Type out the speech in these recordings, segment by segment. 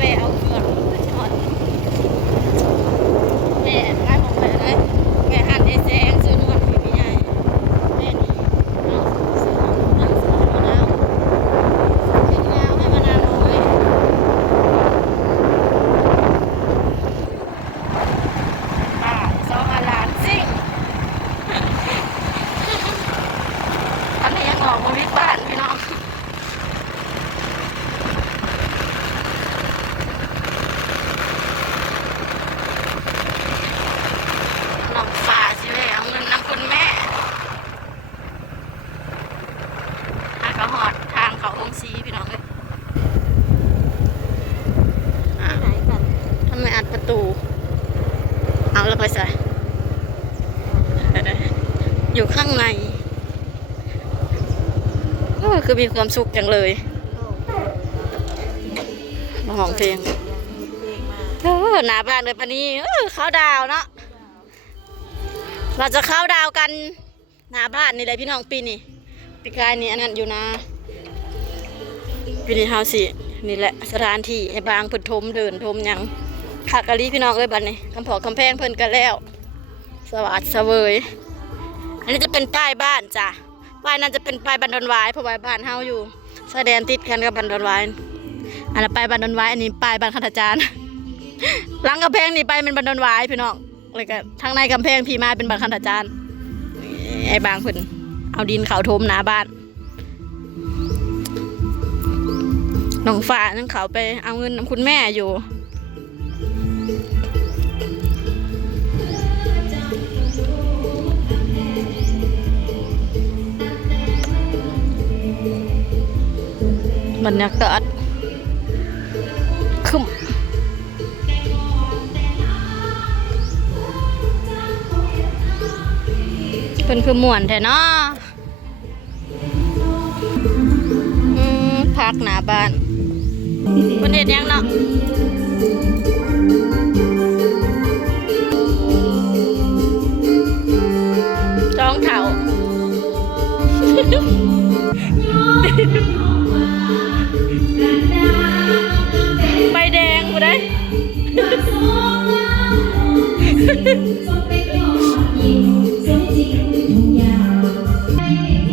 แม่เอาเครื่องทอดแม่ขายของแม่เลยแม่หั่นไอ้แซงซื้อนวดพี่ใหญ่แม่นี่เอาซื้อเอาซื้อมะนาวมะนาวให้มะนาวน้อยป้าสองอาหลานซิ่งอันนี้ยังออกมาวิบ้านพี่น้องน้องฟ้าสิเลยเอาเงินน้ำคุณแม่ถ้ากระหอดทางเขาองซีพี่น้องเลยทำไมอัดประตูเอาแล้วไปใส่อยู่ข้างในคือมีความสุขจังเลยมาห้องเพลงหน้าบ้านเลยปะนี้เข้าดาวเนาะเราจะเข้าดาวกันหน้าบ้านนี่เลยพี่น้องปีนี้ปีกายนี่อันนั้นอยู่นะปีนี้เฮาสินี่แหละสถานที่ไอ้บางเพิ่นทมเดินทมยังขากะลีพี่น้องเอ้ยบัดนี้คำพอกคำแพงเพิ่นกันแล้วสวัสดิ์เสวยอันนี้จะเป็นป้ายบ้านจ้ะป้ายนั้นจะเป็นป้ายบันดอนไว้เพราะว่าบ้านเฮาอยู่ชายแดนติดกันกับบันดอนไว้อันนั้นป้ายบันดอนไว้อันนี้ป้ายบ้านข้าราชการหลังกำแพงนี่ไปเป็นบันดอนไว้พี่น้องเลยก็ทางในกำแพงพี่มาเป็นบ้านข้าราชการไอ้บางเพิ่นเอาดินเขาถมหน้าบ้านน้องฟ้านั่งเขาไปเอาเงินน้ำคุณแม่อยู่บรรยากาศคึมเป็นคือม่วนแท้เนาะพักหน้าบ้านคนเห็นยังเนาะจ้องเถ่าใบแดงกูได้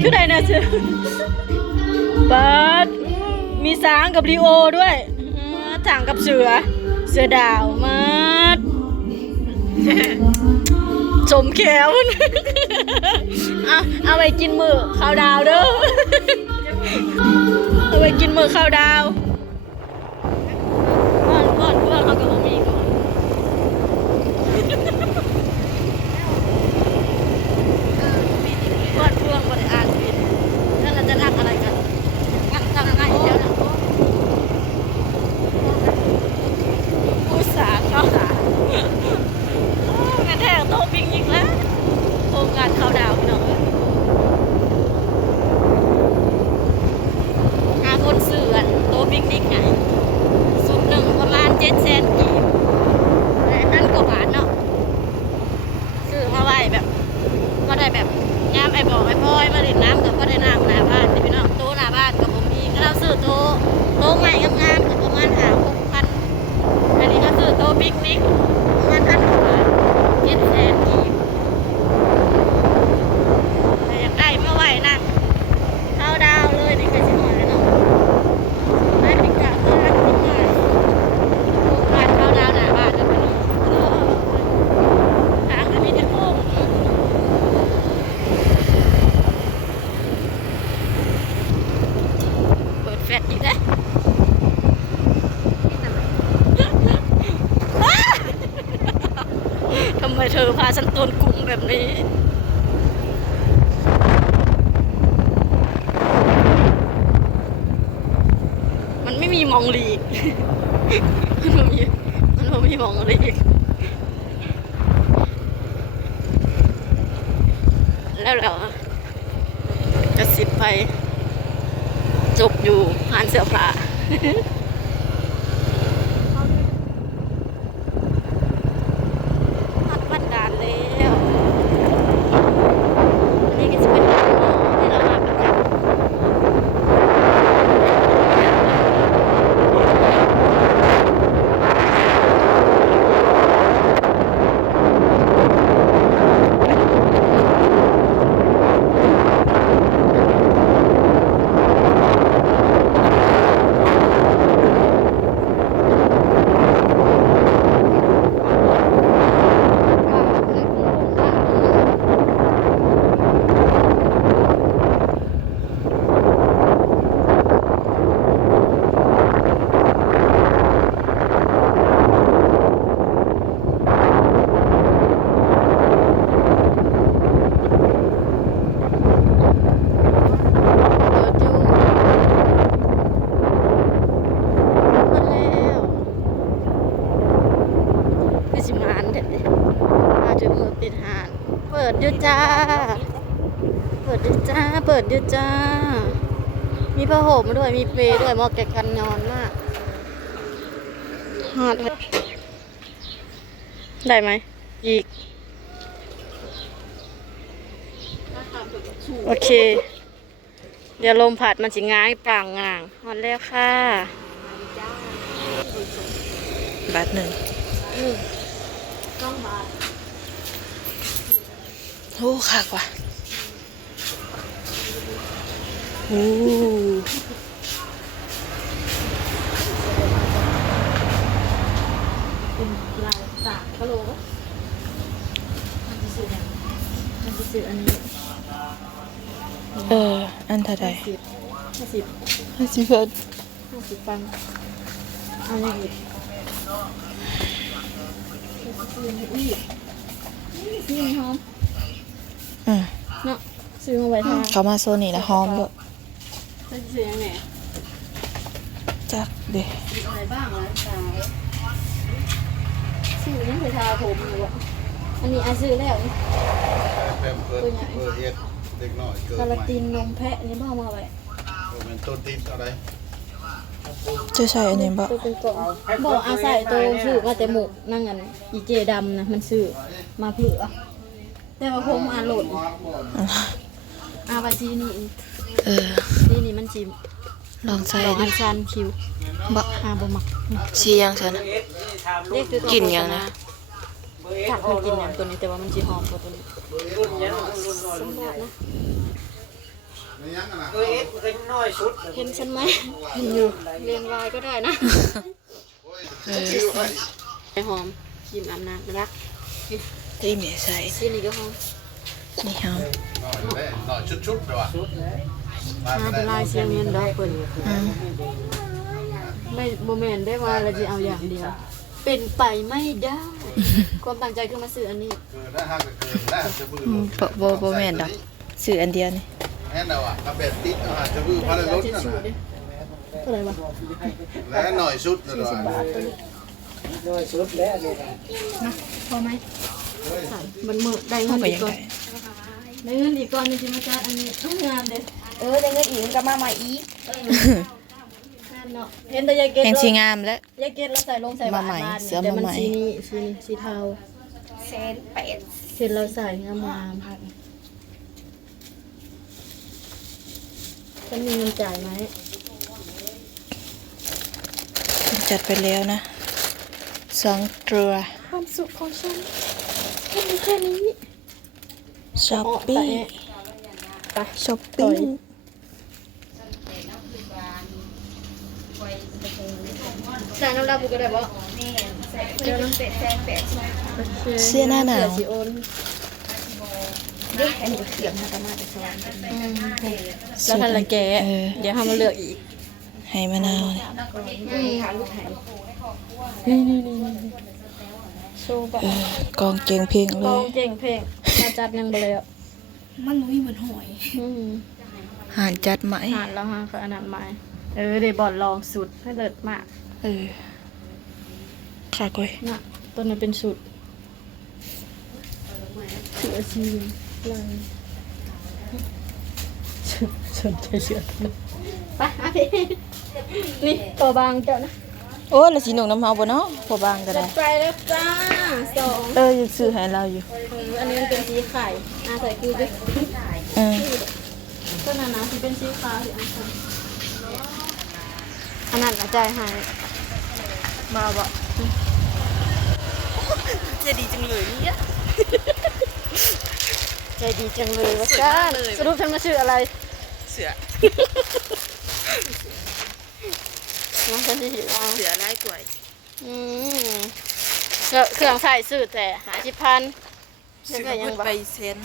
คือใดนะเชื่อปัดมีช้างกับลีโอด้วยถังกับเสือดาวมัดสมแขวเอาไปกินมือข้าวดาวเด้อเอาไปกินมือข้าวดาวก่อนเขากับมีก่อนก่อนเพื่อนบริอ่านผิดแล้วเราจะรักอะไรกันงั้นทำไงเดี๋ยวนะอุตส่าห์เข้าหางานแท้โต๊ะปิกนิกแล้วโครงการข้าวดาวพี่น้องคนเสื่อนโต๊ะปิกนิกไงสุดหนึ่งประมาณ700,000 กีบนั่นก็บาทเนาะซื้อมาไว้แบบก็ได้แบบยามไอ้บอกไอ้พ่อยมาเล่นน้ำกับก็ได้น้ำหน้าบ้านพี่น้องโต๊ะหน้าบ้านกับผมมีก็เราซื้อโต๊ะใหม่งามๆกับประมาณ6,000อันนี้ก็ซื้อโต๊ะปิกนิกประมาณ1,000 กว่าบาท700,000 กีบแต่อยากได้มาไว้นั่งเข้าดาวเลยนี่คือชิ้นหน่อยเลยเนาะได้ปิกกะเพื่อนปิกกะบ้านเข้าดาวหน้าบ้านกันไปนี่ทางอันนี้จะโค้งเปิดแฟลชอีกแล้วทำไมเธอพาฉันโดนกุ้งแบบนี้มันไม่มีมองลีกมันไม่มีมองลีกแล้วเราจะสิบไปจบอยู่ผ่านเสื้อผ้าวัดด่านแล้วอันนี้ก็จะเป็นที่เรามาประจำ อยู่จ้าเปิดอยู่จ้าเปิดอยู่จ้ามีผ้าห่มด้วยมีเปรด้วยเหมาะแก่กันนอนมากฮอดได้ไหมอีกโอเคเดี๋ยวลมพัดมันสิง่ายปร่างง่างฮอดแล้วค่ะบาทหนึ่งต้องบาท โอ้ค่ะกว่าโอ้ เป็นลายตากกะโหลมันจะสื่ออย่างมันจะสื่ออันนี้ อันเท่าไหร่ 50 50 บาท 50ปังเอาอย่างอีกซื้ออีกนี่ซื้อหอมเนาะซื้อมาไว้ทาน เขามาโซนนี่แล้วหอมด้วย ซื้อยังไง จักเด้ อะไรบ้างล่ะสาวซื้อยังเคยทาผมอยู่อ่ะอันนี้อาซื้อแล้วนี่ แพมเพิร์ดเอ็ดเด็กน้อยเกิด คา ให รา ม่ ตินนมแพะนี่บ้ามาไว้ เป็นต้นติดอะไร จะใส่อันนี้บ่ ตัวเป็นกล่องบอกอาศัยตัวซื้อมาแต่หมกนั่งกันอีเจดำนะมันซื้อมาเผื่อแต่ว่าผมอาหล่นอาบาซีนี่นี่มันจี ลองใส่ ดอก ดิ อัญชันคิว บ่ อาบ่มัก สียังซั่นน่ะ กลิ่นยังนะ ถักเคยกินอย่างตัวนี้แต่ว่ามันจีหอมกว่าตัวนี้สมบัตินะ ในยังนะ เห็นฉันไหมเห็นอยู่เรียงลายก็ได้นะไอหอมยิ้มอาบน้ำรัก ที่แม่ใส่ ซีนี่ก็หอม นี่หอม หน่อยชุดๆเลยวะ เป็นลายเสียงเงินดอกเปิดไม่โมเมนต์ได้ว่าเราจะเอาอย่างเดียว เป็นไปไม่ได้ ความตั้งใจคือมาซื้ออันนี้ เกิดได้ห้างก็เกิดได้จะบื้อ บ่แม่นดอกซื้ออันเดียวนี่ แน่นอนถ้าแบบติดอาหารจะบื้อพารา แล้ว ถ ทิช นั่น ชู่ดิ นะ เท่าไหร่วะ และหน่อยชุดเลย 40 บาทตัวนี้นะพอไหมใส่มันมืดได้เงิ เฮาน ก็ อี ยั ก ง ก่อน ได้ ได้เงินอีกก่อนมันจะมาจัดอันนี้งามเด้ ได้เงินอีกมันก็มาใหม่อีก งามเนาะเห็นแต่ยายเกด แห่งสีงามแล้ว ยายเกดเราใส่ลงใส่บาท มาใหม่ บ้าน เสื้อ แต่มัน มาใหม่ สีนี้สีเทา 180 เห็นเราใส่งามๆจะมีเงินจ่ายไหม จัดไปแล้วนะ2ตัว ความสุขของฉันแค่นี้ ช้อปปี้ ไป ช้อปปิ้ง ใส่น้ำลาบุกก็ได้บ่ เดี๋ยวน้ำเป็ดแซงเป็ด เสื้อหน้าหนาว สีโอน เด็กอันนี้เขียงมาประมาณสวรรค์ แล้วทันละแกะเดี๋ยวทำมาเลือกอีก ให้มะนาวนี่ หาลูกไห่ โชว์แบบ กองเก่งเพลงเล กอง ย เก่งเพลงมาจัดยังบ่เลยอ่ะ มันนุ้ยเหมือนหอย หารจัดไหม หานแล้วฮะก็อันนั้นใหม่เดี๋ยวบอลลองสุดให้เลิศมาก ค่ะก้อย น่ะตัวนี้เป็นสุดเสือชีลายชุดใจเชือกไปอ่ะพี่นี่ตัวบางเจ้านะ โอ้แล้วสิหนงน้ำเฮาบ่เนาะพอบางก็ จะ ได้ ไปแล้วจ้าสอง ยังซื้อให้เราอยู่ อันนี้มันเป็นสีไข่ใส่คือด้วย อืม ก็นานาที่เป็นสีขาวที่อันนั้นอาจารย์ให้มาบ่ จะดีจังเลยเนี่ย ใจดีจังเลยว่าจ้าสรุปฉันมาชื่ออะไร เสือ น้องฉันจะหิวเอา เสือลายกล้วย เครื่องใส่สื่อแต่50,000แล้วก็ยังบ่ ไปเซน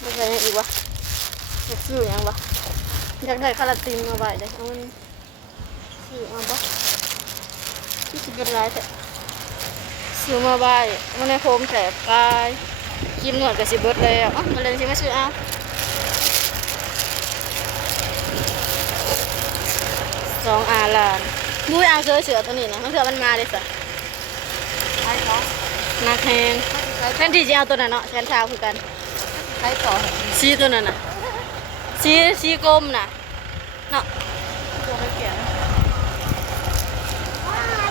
แล้วก็ยังอีกวะอยากซื้อยังบ่อยากได้คาราตินมาไว้เลยเอามันซื้อเอาบ่ที่สิเป็นไรแต่ซื้อมาไว้มันในโคมแสบกายกินหนวดกับสิเบิดแล้วมาเลยสิมาซื้อเอา2 อาลานมุ้ยเอาเสือตัวนี้นะมันเสือมันมาเลยสินักแฮงแทนที่จะเอาตัวนั้นเนาะแทนเช้าคือกัน ใช้ต่อ สีตัวนั้นน่ะสีกลมน่ะเนาะ ตัวไม่เปลี่ยน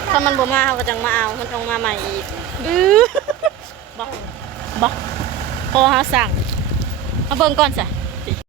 ถ้ามันบ่มาเขาก็จังมาเอามันต้องมาใหม่อีกบ่พอเขาสั่งมาเบิ่งก่อนสิ